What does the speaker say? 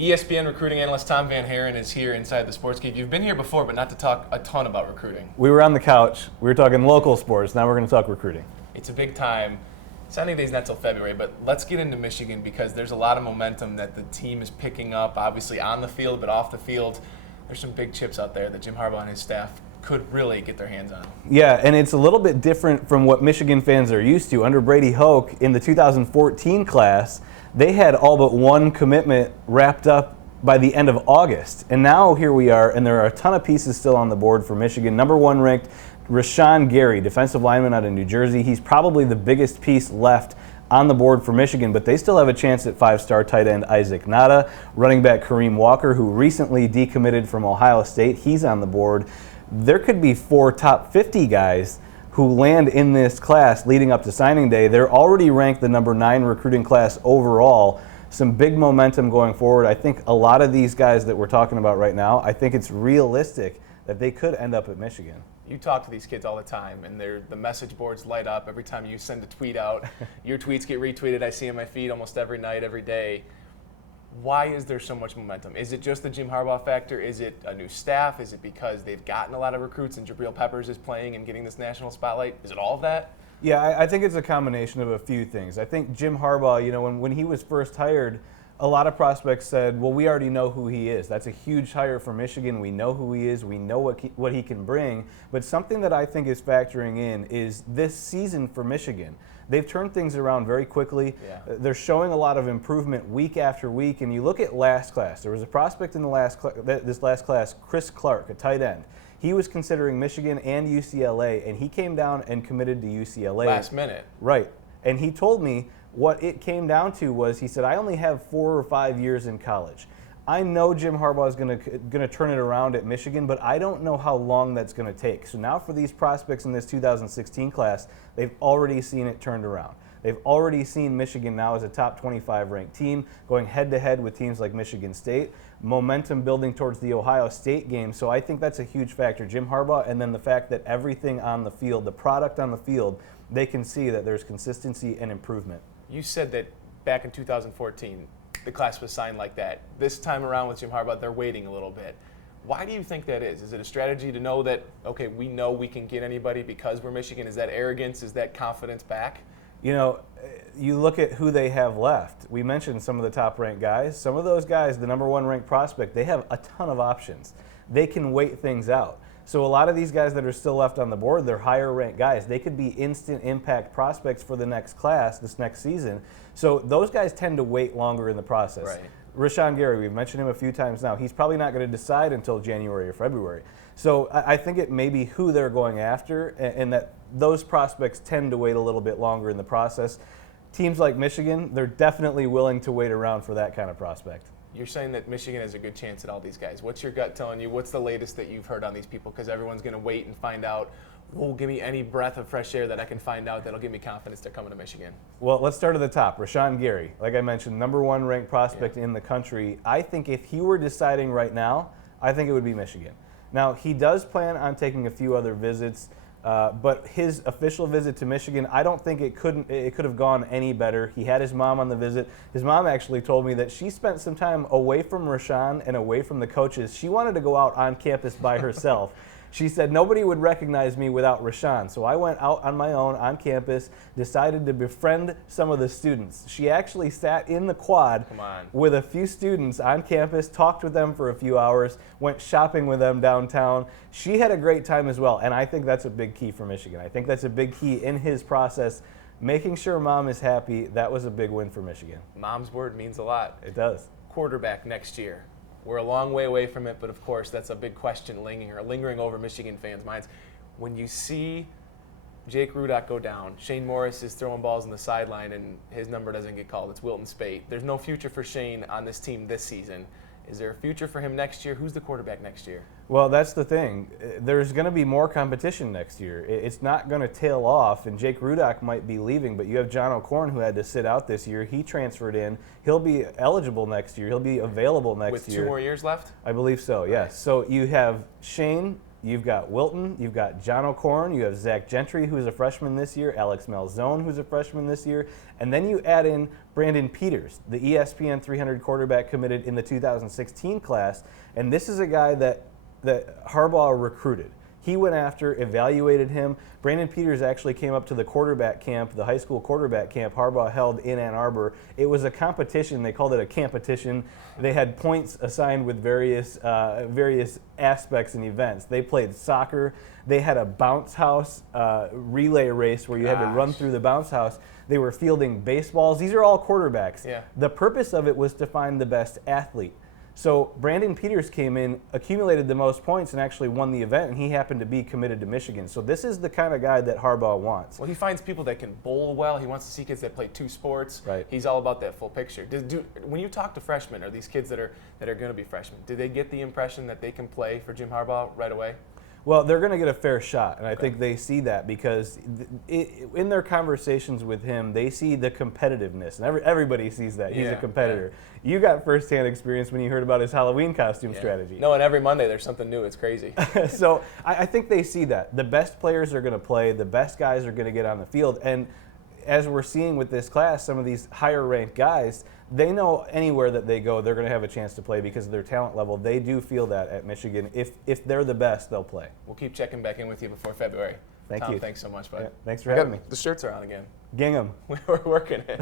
ESPN recruiting analyst Tom VanHaaren is here inside the Sports Cave. You've been here before, but not to talk a ton about recruiting. We were on the couch. We were talking local sports. Now we're going to talk recruiting. It's a big time. Signing day's not till February, but let's get into Michigan because there's a lot of momentum that the team is picking up, obviously on the field, but off the field. There's some big chips out there that Jim Harbaugh and his staff could really get their hands on. Yeah, and it's a little bit different from what Michigan fans are used to. Under Brady Hoke, in the 2014 class, they had all but one commitment wrapped up by the end of August. And now here we are, and there are a ton of pieces still on the board for Michigan. Number one ranked, Rashan Gary, defensive lineman out of New Jersey. He's probably the biggest piece left on the board for Michigan, but they still have a chance at five-star tight end Isaac Nauta. Running back Kareem Walker, who recently decommitted from Ohio State, he's on the board. There could be 4 top 50 guys who land in this class leading up to signing day. They're already ranked the number 9 recruiting class overall. Some big momentum going forward. I think a lot of these guys that we're talking about right now, I think it's realistic that they could end up at Michigan. You talk to these kids all the time, and the message boards light up every time you send a tweet out. Your tweets get retweeted. I see in my feed almost every night, every day. Why is there so much momentum? Is it just the Jim Harbaugh factor? Is it a new staff? Is it because they've gotten a lot of recruits and Jabril Peppers is playing and getting this national spotlight? Is it all of that? Yeah, I think it's a combination of a few things. I think Jim Harbaugh, when he was first hired, a lot of prospects said, well, we already know who he is. That's a huge hire for Michigan. We know who he is. We know what he can bring. But something that I think is factoring in is this season for Michigan. They've turned things around very quickly. Yeah. They're showing a lot of improvement week after week. And you look at last class. There was a prospect in this last class, Chris Clark, a tight end. He was considering Michigan and UCLA, and he came down and committed to UCLA. Last minute. Right. And he told me what it came down to was, he said, I only have 4 or 5 years in college. I know Jim Harbaugh is going to turn it around at Michigan, but I don't know how long that's going to take. So now for these prospects in this 2016 class, they've already seen it turned around. They've already seen Michigan now as a top 25 ranked team, going head-to-head with teams like Michigan State, momentum building towards the Ohio State game. So I think that's a huge factor. Jim Harbaugh, and then the fact that everything on the field, the product on the field, they can see that there's consistency and improvement. You said that back in 2014, the class was signed like that. This time around with Jim Harbaugh, they're waiting a little bit. Why do you think that is? Is it a strategy to know that, okay, we know we can get anybody because we're Michigan? Is that arrogance? Is that confidence back? You look at who they have left. We mentioned some of the top-ranked guys. Some of those guys, the number 1 ranked prospect, they have a ton of options. They can wait things out. So a lot of these guys that are still left on the board, they're higher-ranked guys. They could be instant impact prospects for the next class, this next season. So those guys tend to wait longer in the process. Right. Rashan Gary, we've mentioned him a few times now. He's probably not going to decide until January or February. So I think it may be who they're going after, and that those prospects tend to wait a little bit longer in the process. Teams like Michigan, they're definitely willing to wait around for that kind of prospect. You're saying that Michigan has a good chance at all these guys. What's your gut telling you? What's the latest that you've heard on these people? Because everyone's going to wait and find out. Oh, give me any breath of fresh air that I can find out that'll give me confidence they're coming to Michigan. Well, let's start at the top. Rashan Gary, like I mentioned, number 1 ranked prospect in the country. I think if he were deciding right now, I think it would be Michigan. Now, he does plan on taking a few other visits, but his official visit to Michigan, I don't think it could have gone any better. He had his mom on the visit. His mom actually told me that she spent some time away from Rashan and away from the coaches. She wanted to go out on campus by herself. She said, nobody would recognize me without Rashan. So I went out on my own on campus, decided to befriend some of the students. She actually sat in the quad with a few students on campus, talked with them for a few hours, went shopping with them downtown. She had a great time as well, and I think that's a big key for Michigan. I think that's a big key in his process. Making sure mom is happy, that was a big win for Michigan. Mom's word means a lot. It does. Quarterback next year. We're a long way away from it, but of course that's a big question lingering over Michigan fans' minds. When you see Jake Rudock go down, Shane Morris is throwing balls on the sideline and his number doesn't get called. It's Wilton Spate. There's no future for Shane on this team this season. Is there a future for him next year? Who's the quarterback next year? Well, that's the thing. There's going to be more competition next year. It's not going to tail off, and Jake Rudock might be leaving, but you have John O'Korn, who had to sit out this year. He transferred in. He'll be eligible next year. He'll be available next year. With 2 more years left? I believe so, yes. So you have Shane, you've got Wilton, you've got John O'Corn, you have Zach Gentry, who's a freshman this year, Alex Malzone, who's a freshman this year, and then you add in Brandon Peters, the ESPN 300 quarterback committed in the 2016 class, and this is a guy that Harbaugh recruited. He went after, evaluated him. Brandon Peters actually came up to the quarterback camp, the high school quarterback camp Harbaugh held in Ann Arbor. It was a competition. They called it a campetition. They had points assigned with various aspects and events. They played soccer. They had a bounce house relay race where you had to run through the bounce house. They were fielding baseballs. These are all quarterbacks. Yeah. The purpose of it was to find the best athlete. So Brandon Peters came in, accumulated the most points, and actually won the event, and he happened to be committed to Michigan. So this is the kind of guy that Harbaugh wants. Well, he finds people that can bowl well. He wants to see kids that play 2 sports. Right. He's all about that full picture. When you talk to freshmen, or these kids that are going to be freshmen, do they get the impression that they can play for Jim Harbaugh right away? Well, they're going to get a fair shot, and I think they see that because in their conversations with him, they see the competitiveness, and everybody sees that. He's a competitor. Yeah. You got firsthand experience when you heard about his Halloween costume strategy. No, and every Monday there's something new. It's crazy. So I think they see that. The best players are going to play. The best guys are going to get on the field. And as we're seeing with this class, some of these higher-ranked guys, they know anywhere that they go, they're going to have a chance to play because of their talent level. They do feel that at Michigan. If they're the best, they'll play. We'll keep checking back in with you before February. Thank Tom, you. Thanks so much, bud. Yeah, thanks for having me. The shirts are on again. Gingham. We're working it.